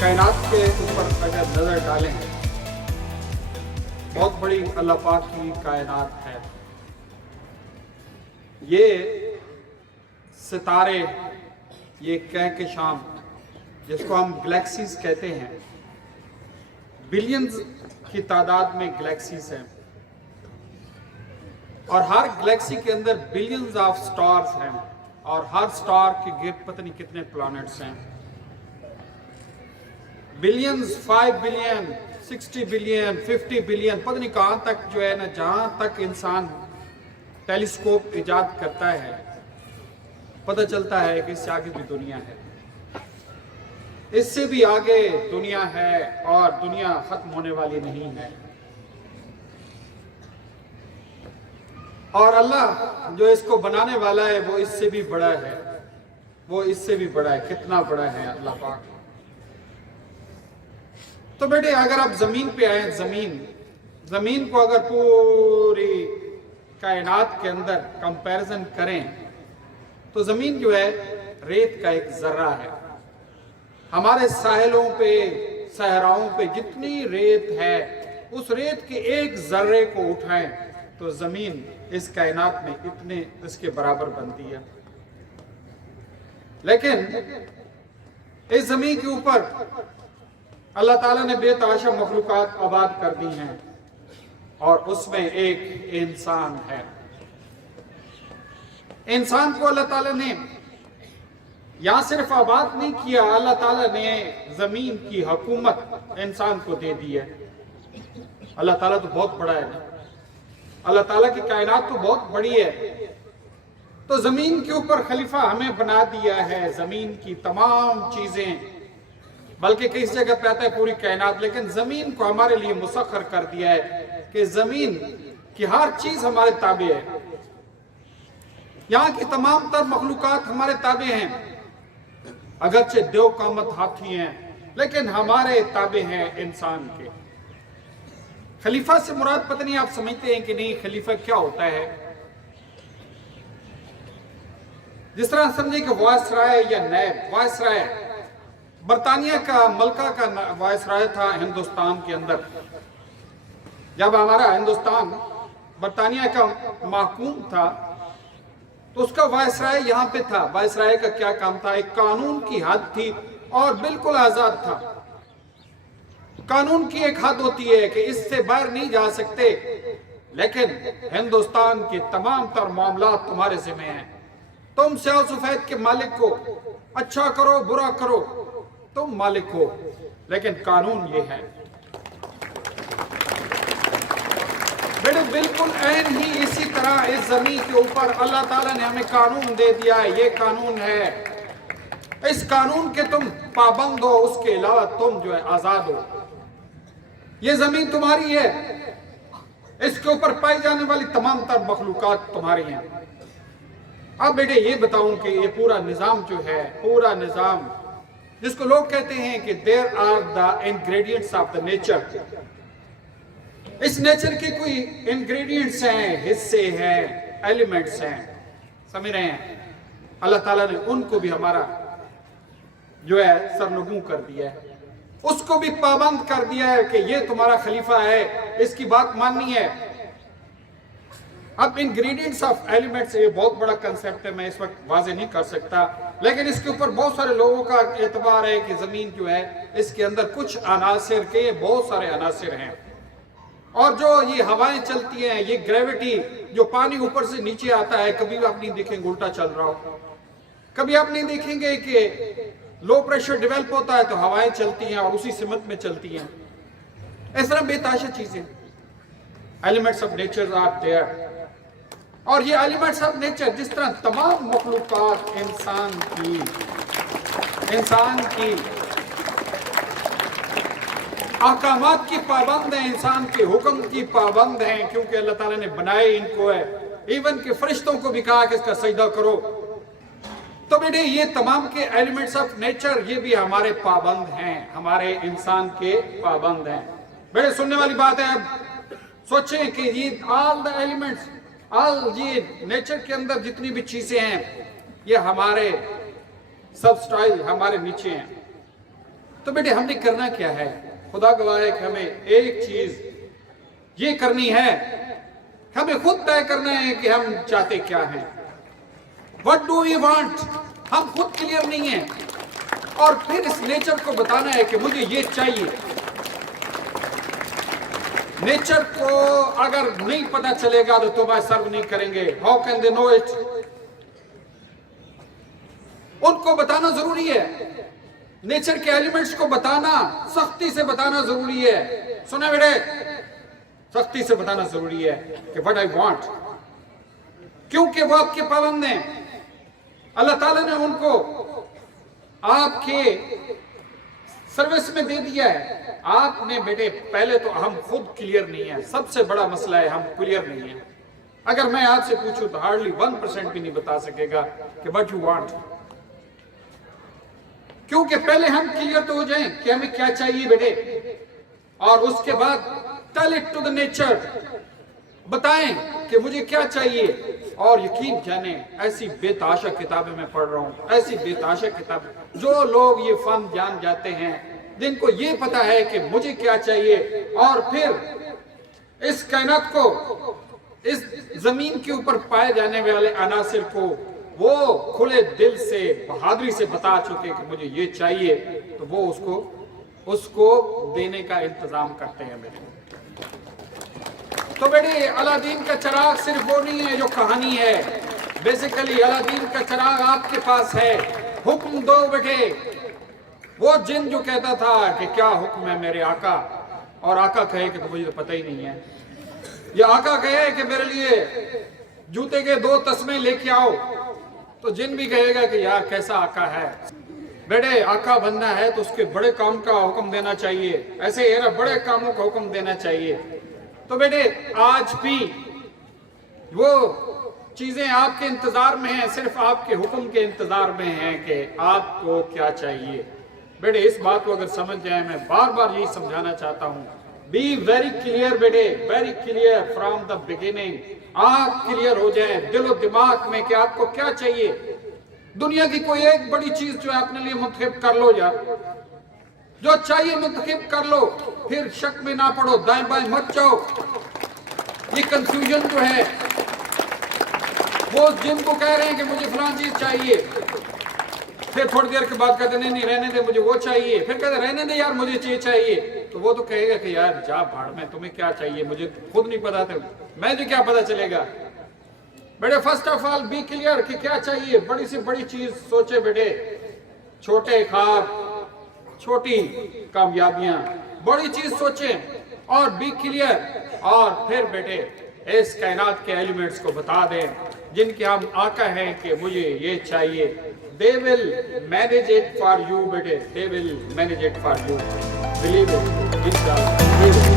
कायनात के ऊपर अगर नजर डालें, बहुत बड़ी अल्लाह पाक की कायनात है। ये सितारे, ये कहकशां जिसको हम गैलेक्सीज कहते हैं, बिलियंस की तादाद में गैलेक्सीज हैं और हर गैलेक्सी के अंदर बिलियंस ऑफ स्टार्स हैं और हर स्टार के गिर्द पता नहीं कितने प्लैनेट्स हैं। बिलियंस, 5 बिलियन, 60 बिलियन, 50 बिलियन, पता नहीं कहाँ तक जो है ना, जहाँ तक इंसान टेलीस्कोप इजाद करता है पता चलता है कि इससे आगे भी दुनिया है, इससे भी आगे दुनिया है और दुनिया खत्म होने वाली नहीं है। और अल्लाह जो इसको बनाने वाला है वो इससे भी बड़ा है, वो इससे भी बड़ा है। कितना बड़ा है अल्लाह पाक। तो बेटे अगर आप जमीन पे आए, जमीन को अगर पूरी कायनात के अंदर कंपैरिजन करें तो जमीन जो है रेत का एक जर्रा है। हमारे साहिलों पे, सहराओं पे जितनी रेत है, उस रेत के एक जर्रे को उठाएं तो जमीन इस कायनात में इतने इसके बराबर बनती है। लेकिन इस जमीन के ऊपर अल्लाह ताला ने बेतहाशा मखलूकात आबाद कर दी हैं और उसमें एक इंसान है। इंसान को अल्लाह ताला ने यहाँ सिर्फ आबाद नहीं किया, अल्लाह ताला ने जमीन की हुकूमत इंसान को दे दी है। अल्लाह ताला तो बहुत बड़ा है ना, अल्लाह ताला की कायनात तो बहुत बड़ी है। तो जमीन के ऊपर खलीफा हमें बना दिया है, जमीन की तमाम चीजें, बल्कि किस जगह पे आता है पूरी कायनात, लेकिन जमीन को हमारे लिए मुसख्खर कर दिया है कि जमीन की हर चीज हमारे ताबे है। यहाँ की तमाम तर मखलूकात हमारे ताबे हैं। अगरचे देव कामत हाथी हैं लेकिन हमारे ताबे हैं इंसान के। खलीफा से मुराद पता नहीं आप समझते हैं कि नहीं, खलीफा क्या होता है? जिस तरह समझे कि वायसराय या नैब, वायसराय बरतानिया का मलका का वायसराय था हिंदुस्तान के अंदर। जब हमारा हिंदुस्तान बरतानिया का महकूम था तो उसका वायसराय यहाँ पे था। वायसराय का क्या काम था? एक कानून की हद थी और बिल्कुल आजाद था। कानून की एक हद होती है कि इससे बाहर नहीं जा सकते, लेकिन हिंदुस्तान के तमाम तर मामला तुम्हारे जिम्मे हैं। तुम स्याह सफेद के मालिक को, अच्छा करो बुरा करो, तुम मालिक हो, लेकिन कानून ये है। बेटे बिल्कुल ऐन ही इसी तरह इस जमीन के ऊपर अल्लाह ताला ने हमें कानून दे दिया है। ये कानून है, इस कानून के तुम पाबंद हो, उसके अलावा तुम जो है आजाद हो। ये जमीन तुम्हारी है, इसके ऊपर पाई जाने वाली तमाम तर मखलूकात तुम्हारी हैं। अब बेटे ये बताऊं कि ये पूरा निजाम जो है, पूरा निजाम जिसको लोग कहते हैं कि there are the ingredients of the nature, इस नेचर के कोई इंग्रेडिएंट्स हैं, हिस्से हैं, एलिमेंट्स हैं, समझ रहे हैं? अल्लाह ताला ने उनको भी हमारा जो है सरनगू कर दिया है, उसको भी पाबंद कर दिया है कि ये तुम्हारा खलीफा है, इसकी बात माननी है। अब इंग्रेडिएंट्स ऑफ एलिमेंट्स ये बहुत बड़ा कंसेप्ट है, मैं इस वक्त वाजे नहीं कर सकता, लेकिन इसके ऊपर बहुत सारे लोगों का एतबार है कि जमीन जो है इसके अंदर कुछ अनासिर के बहुत सारे अनासिर हैं। और जो ये हवाएं चलती हैं, ये ग्रेविटी, जो पानी ऊपर से नीचे आता है, कभी आप नहीं देखेंगे उल्टा चल रहा हो, कभी आप नहीं देखेंगे कि लो प्रेशर डेवलप होता है तो हवाएं चलती हैं और उसी सिमत में चलती हैं। इस तरह बेताशा चीजें, elements of nature are there. और ये एलिमेंट्स ऑफ नेचर जिस तरह तमाम मखलूकात इंसान की अहकामात की पाबंद है, इंसान के हुक्म की पाबंद हैं, क्योंकि अल्लाह ताला ने बनाए इनको है। इवन के फरिश्तों को भी कहा कि इसका सजदा करो। तो बेटे ये तमाम के एलिमेंट्स ऑफ नेचर ये भी हमारे पाबंद हैं, हमारे इंसान के पाबंद हैं। बेटे सुनने वाली बात है। अब सोचें कि ये ऑल द एलिमेंट्स, ऑल ये नेचर के अंदर जितनी भी चीजें हैं ये हमारे सबस्ट्राइल, हमारे नीचे हैं। تو بیٹے ہم نے کرنا کیا ہے؟ خدا گواہ ہے کہ ہمیں ایک چیز یہ کرنی ہے، ہمیں خود طے کرنا ہے کہ ہم چاہتے کیا ہیں. What do we want؟ ہم خود کلیئر نہیں ہیں، اور پھر اس نیچر کو بتانا ہے کہ مجھے یہ چاہیے. نیچر کو اگر نہیں پتا چلے گا تو تمہیں سرو نہیں کریں گے. How can they know it؟ ان کو بتانا ضروری ہے، نیچر کے ایلیمنٹس کو بتانا، سختی سے بتانا ضروری ہے. سنا بیٹے، سختی سے بتانا ضروری ہے کہ what I want، کیونکہ وہ آپ کے پابند ہیں. اللہ تعالیٰ نے ان کو آپ کے سروس میں دے دیا ہے. آپ نے بیٹے پہلے تو ہم خود کلیئر نہیں ہیں، سب سے بڑا مسئلہ ہے ہم کلیئر نہیں ہیں. اگر میں آپ سے پوچھوں تو ہارڈلی 1% بھی نہیں بتا سکے گا کہ what you want. کیونکہ پہلے ہم کلیئر تو ہو جائیں کہ ہمیں کیا چاہیے بیٹے، اور اس کے بعد tell it to the nature، بتائیں کہ مجھے کیا چاہیے. اور یقین جانیں ایسی بے تحاشا کتابیں میں پڑھ رہا ہوں، ایسی بے تحاشا کتابیں، جو لوگ یہ فن جان جاتے ہیں، جن کو یہ پتا ہے کہ مجھے کیا چاہیے، اور پھر اس کائنات کو، اس زمین کے اوپر پائے جانے والے عناصر کو وہ کھلے دل سے بہادری سے بتا چکے کہ مجھے یہ چاہیے، تو وہ اس کو دینے کا انتظام کرتے ہیں بیٹے. تو بیٹے الادین کا چراغ صرف وہ نہیں ہے جو کہانی ہے. بیسیکلی الادین کا چراغ آپ کے پاس ہے. حکم دو بیٹے. وہ جن جو کہتا تھا کہ کیا حکم ہے میرے آقا، اور آقا کہے کہ مجھے تو پتہ ہی نہیں ہے، یا آقا کہے کہ میرے لیے جوتے کے 2 تسمے لے کے آؤ، تو جن بھی کہے گا کہ یار کیسا آقا ہے. بیٹے آقا بننا ہے تو اس کے بڑے کام کا حکم دینا چاہیے، ایسے ہی بڑے کاموں کا حکم دینا چاہیے. تو بیٹے آج بھی وہ چیزیں آپ کے انتظار میں ہیں، صرف آپ کے حکم کے انتظار میں ہیں کہ آپ کو کیا چاہیے. بیٹے اس بات کو اگر سمجھ جائیں، میں بار بار یہی سمجھانا چاہتا ہوں، بی ویری کلیئر بیٹے، very clear from the beginning. آپ کلیئر ہو جائیں دل و دماغ میں کہ آپ کو کیا چاہیے. دنیا کی کوئی ایک بڑی چیز جو ہے اپنے لیے منتخب کر لو یار، جو چاہیے منتخب کر لو، پھر شک میں نہ پڑو، دائیں بائیں مت جاؤ. یہ کنفیوژن جو ہے، وہ جن کو کہہ رہے ہیں کہ مجھے فلاں چیز چاہیے، پھر تھوڑی دیر کے بعد کہتے نہیں رہنے دے مجھے وہ چاہیے، پھر کہتے رہنے دے یار مجھے یہ چاہیے، تو وہ تو کہے گا کہ یار جا بھاڑ میں، تمہیں کیا چاہیے مجھے خود نہیں پتا تھا، میں جو کیا پتا چلے گا. بیٹے first of all be clear کہ کیا چاہیے. بڑی سے بڑی چیز سوچے بیٹے، چھوٹے خواب، چھوٹی کامیابیاں، بڑی چیز سوچیں اور بی کلیئر. اور پھر بیٹے اس کائنات کے ایلیمنٹس کو بتا دیں جن کے ہم آقا ہیں کہ مجھے یہ چاہیے. They will manage it for you بیٹے، they will manage it for you. Believe it.